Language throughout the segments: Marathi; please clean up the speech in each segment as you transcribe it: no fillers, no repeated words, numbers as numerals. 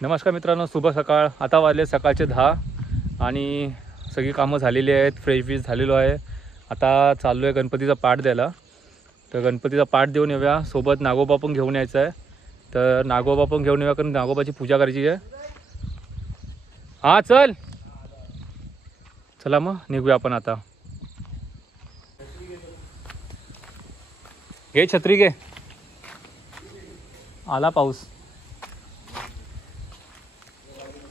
नमस्कार मित्रांनो, शुभ सकाळ. आता वाजले सकाळचे 10 आणि सगळी कामं झालेली आहेत. फ्रेश झालेलो आहे. आता चाललो आहे गणपतीचा पाठ द्यायला. तर गणपतीचा पाठ देऊन येऊया. सोबत नागोबा पण घेऊन यायचा आहे. तर नागोबा पण घेऊन येऊया, कारण नागोबाची पूजा करायची आहे. हां चल, चला मग निघूया आपण आता. घे छत्री घे, आला पाऊस.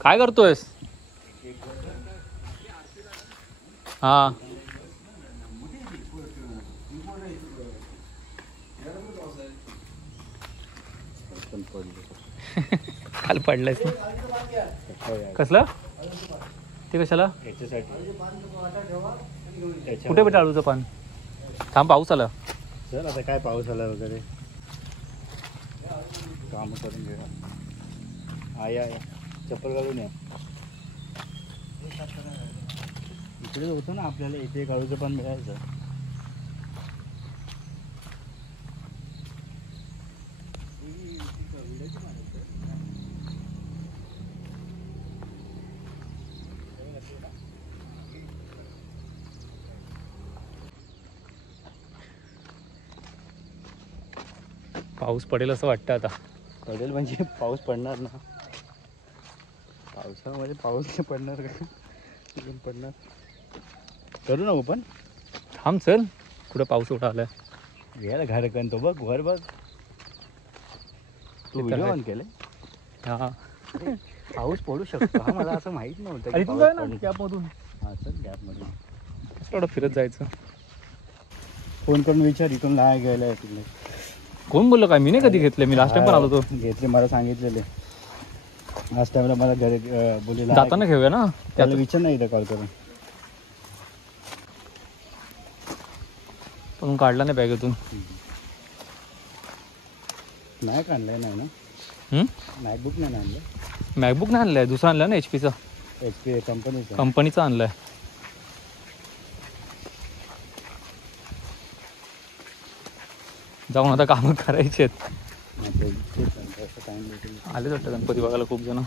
काय करतोयस? हां काल पडलायस ना? कसलं ते? कशाला? कुठे भेटा आळूचं पान? थांब, पाऊस आला. चल आता काय पाऊस आला वगैरे काम करून घे. आया चप्पल घालून या. इकडे होतं ना आपल्याला, इथे काळूचं पण मिळायचं. पाऊस पडेल असं वाटतं आता. पडेल म्हणजे पाऊस पडणार ना. पावसामध्ये पाऊस नाही पडणार का? पडणार. करू ना पण. थांब चल, कुठं पाऊस उठा आलाय. घ्यायला घर कन तो बघ, वर बघ. तू व्हिडिओ ऑन केले? हां, पाऊस पडू शकतो हा, मला असं माहित नव्हतं. इथून जाय ना गॅपमधून. हां चल गॅपमधून थोडं फिरत जायचं. फोन करून विचार इथून नाही घ्यायला आहे तुला. कोण बोललं? काय मी नाही कधी घेतले. मी लास्ट टाइम पण आलो होतो. घेतले, मला सांगितलेले. लास्ट टाइमला मला घरी बोललेला जाताना घेऊया ना. त्याला विचार नाही, इथं कॉल करून. पण काढला नाही बॅगेतून. नाही काढलंय नाही ना. मॅकबुक नाही आणलं. मॅकबुक नाही आणलाय, दुसरा आणलाय ना HP HP कंपनीचा. कंपनीचा आणलाय. जाऊन आता कामं करायची आहेत. आले वाटतं गणपती बघायला खूप जण.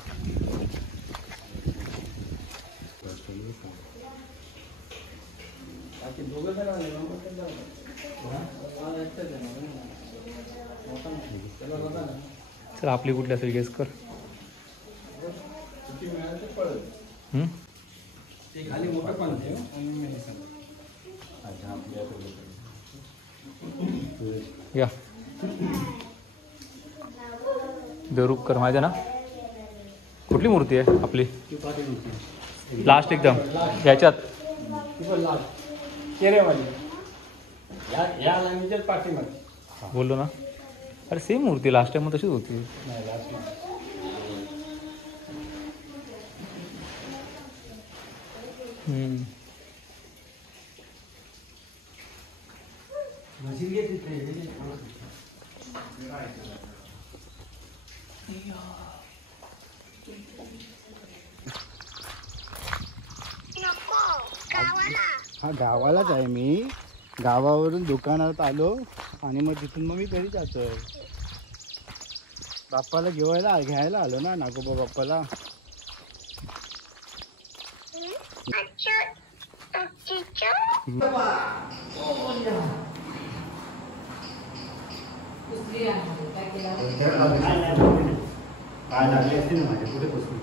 चल, आपली कुठली असेल गेस कर. या देवरूपकर माहिती आहे ना? कुठली मूर्ती आहे आपली? लास्ट एकदम ह्याच्यात बोललो ना. अरे सेम मूर्ती लास्ट टाइम तशीच होती. हा गावालाच आहे मी. गावावरून दुकानात आलो आणि मग तिथून मग मी घरी जातोय. बाप्पाला घ्यायला आलो ना, नागोबा बाप्पाला. काय लागले असते ना माझ्या पुढे बसून.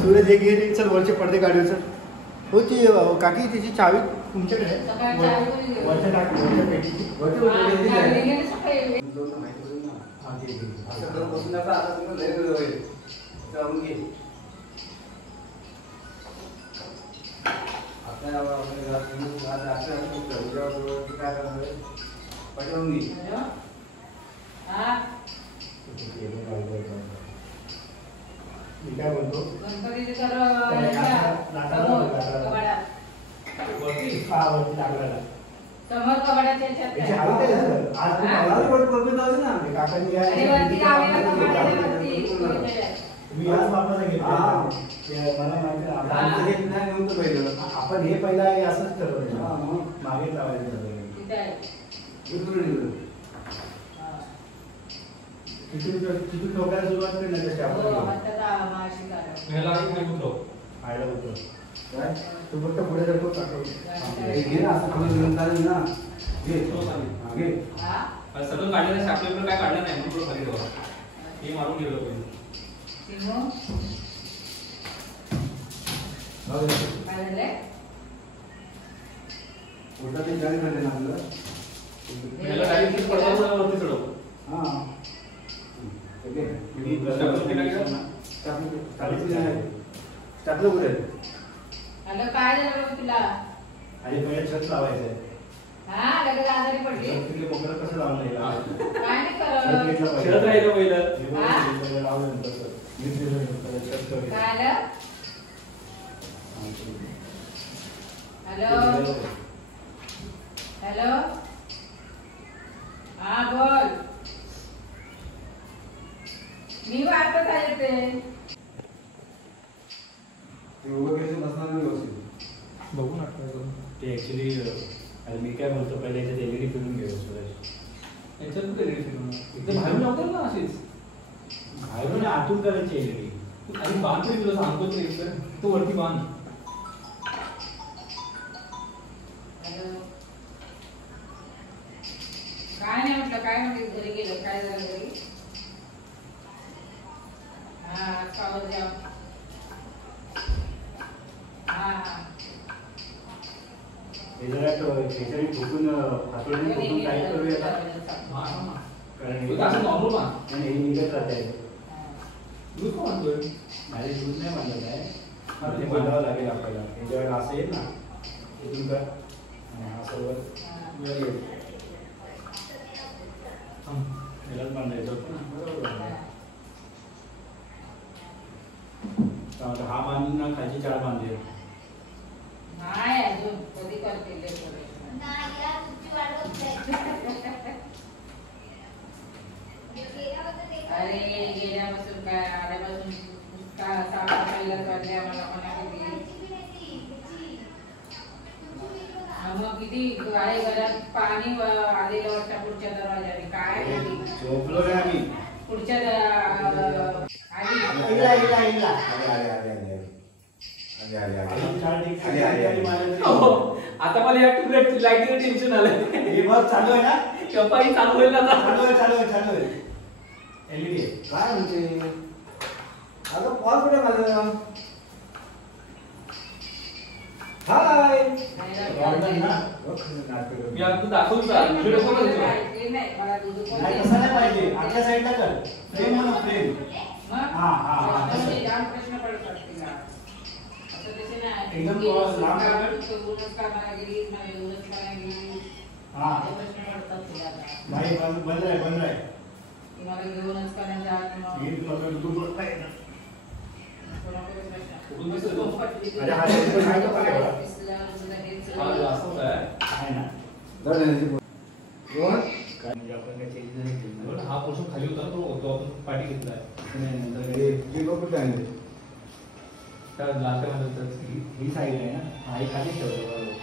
सूरज एक घे, चल वरचे पडदे काढू. चल हो, ती काकी तिची चावी तुमच्याकडे वरच्या टाकी, वरच्या पेटीची. मी काय बोलतो गणपतीचे तर समोर कबाडाच्या ह्याच्यात आणि वरती लावलेला कबाडाच्या वरती मी आज बापाला घेतलं मला माहिती आपण हे पहिला असंच ठरवलं मागे लावायचं तिथे आहे. तिथून ठोकायला सुरुवात केली ना कशी हो, आपण आता माशी काढा. ह्याला आणि काय उतरव. आयला होतं काय तू फक्त पुढे जातो टाकतो हा? सगळं काढलेलं शापलेलं काय काढलं नाही म्हणून खाली ठेवा. हे मारून गेलं पहिले. सिंहो, काय झालंय? ह्याला डायरेक्ट पडदा वरती चढव. टाकलं कुठे हॅलो, काय झालं बघ तुला? आणि पहिले छत लावायचंय हा, लगेच आजारी पडली. तिकडे मोकळं कसं लावलं काय नाही करत. खेळत राहिलं पहिलं. लावलं नंतर काय आलं? हॅलो, हॅलो, हा बोल. मी वाटत आहे ते. बघू ना ते ऍक्च्युली मी काय म्हणतो पहिले याच्यात एलईडी फिरून घेऊ सुरेश याच्यात कुठे रेडी फिरून एकदम बाहेरून लावतात ना अशीच. बाहेरून आतून करायची एलईडी आणि बांध तरी तुला सांगतो तरी एकतर तो वरती बांध. हॅलो, काय नाही म्हटलं, काय म्हणते घरी गेलं, काय झालं घरी? हा, खावं द्या. हा, हा. हे जरा त्याच्याने ठोकून हातोडीने ठोकून टाईट करूया का? कारण तू असं नॉर्मल बांध. आणि हे निघत राहते दूध का बांधतोय? माझे दूध नाही बांधत आहे ते बांधावं लागेल आपल्याला हे जेव्हा असं येईल ना इथून कर आणि असं वर येईल यालाच बांधायचं होतं ना बरोबर आहे. तर हा बांधून ना खालची चार बांधले नाही अजून कधी करतील डेकोरेशन. अरे गेल्यापासून काय आल्यापासून साखर खायला वाटले आम्हाला मग किती आहे घरात पाणी आलेलं वाटतं पुढच्या दरवाजाने काय माहिती. झोपलो रे आम्ही पुढच्या आता मला या ट्यूबलाईट लाईटीचं टेन्शन आलं. हे बघ चालू आहे ना चपाई चालू होईल ना आता. चालू आहे एलईडी काय म्हणते आता कॉल कुठे माझा हाय मी आता दाखवतो व्हिडिओ कॉल करतो. नाही तसं नाही पाहिजे आपल्या साईडला कर फ्रेम म्हणा फ्रेम प्रश्न पडतात तिला असं तसे नाही एकदम लांब कर. बोनस कामाला गेली नाही बोनस कामाला गेली हा प्रश्न पडतात तिला आता. नाही बंद आहे ती मला घेऊनच का जात मग हे तुला तू बोलत आहे ना कोणाकडे प्रश्न उठून बसतो. अरे हा हे काय का पाहिजे हा, असं काय? आहे ना कोण काय म्हणजे आपण काय चेंज नाही केलं हा पोर्शन खाली होता ना, तो आपण पाठी घेतलाय. नाही नंतर हे लोक काय आणले त्या लास्ट टाइम ही साईड आहे ना हा ही खाली ठेवतो बरोबर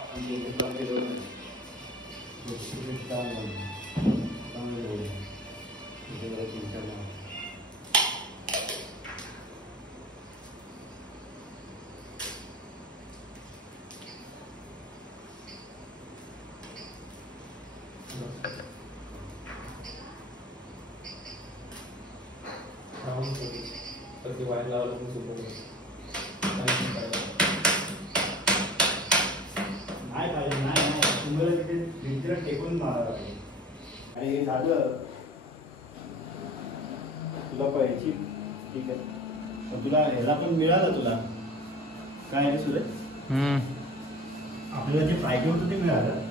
आपण जे घेतलं ते दोन चांगलं इथे जरा चिंता नाही तर ते वायर लावायला पण सोपं नाही पाहिजे नाही तुम्हाला तिथे भिंतीला टेकून मारावं लागेल आणि हे झालं तुला पाहिजे ठीक आहे पण तुला ह्याला पण मिळालं तुला काय रे सुरेश आपल्याला जे पाहिजे होतं ते मिळालं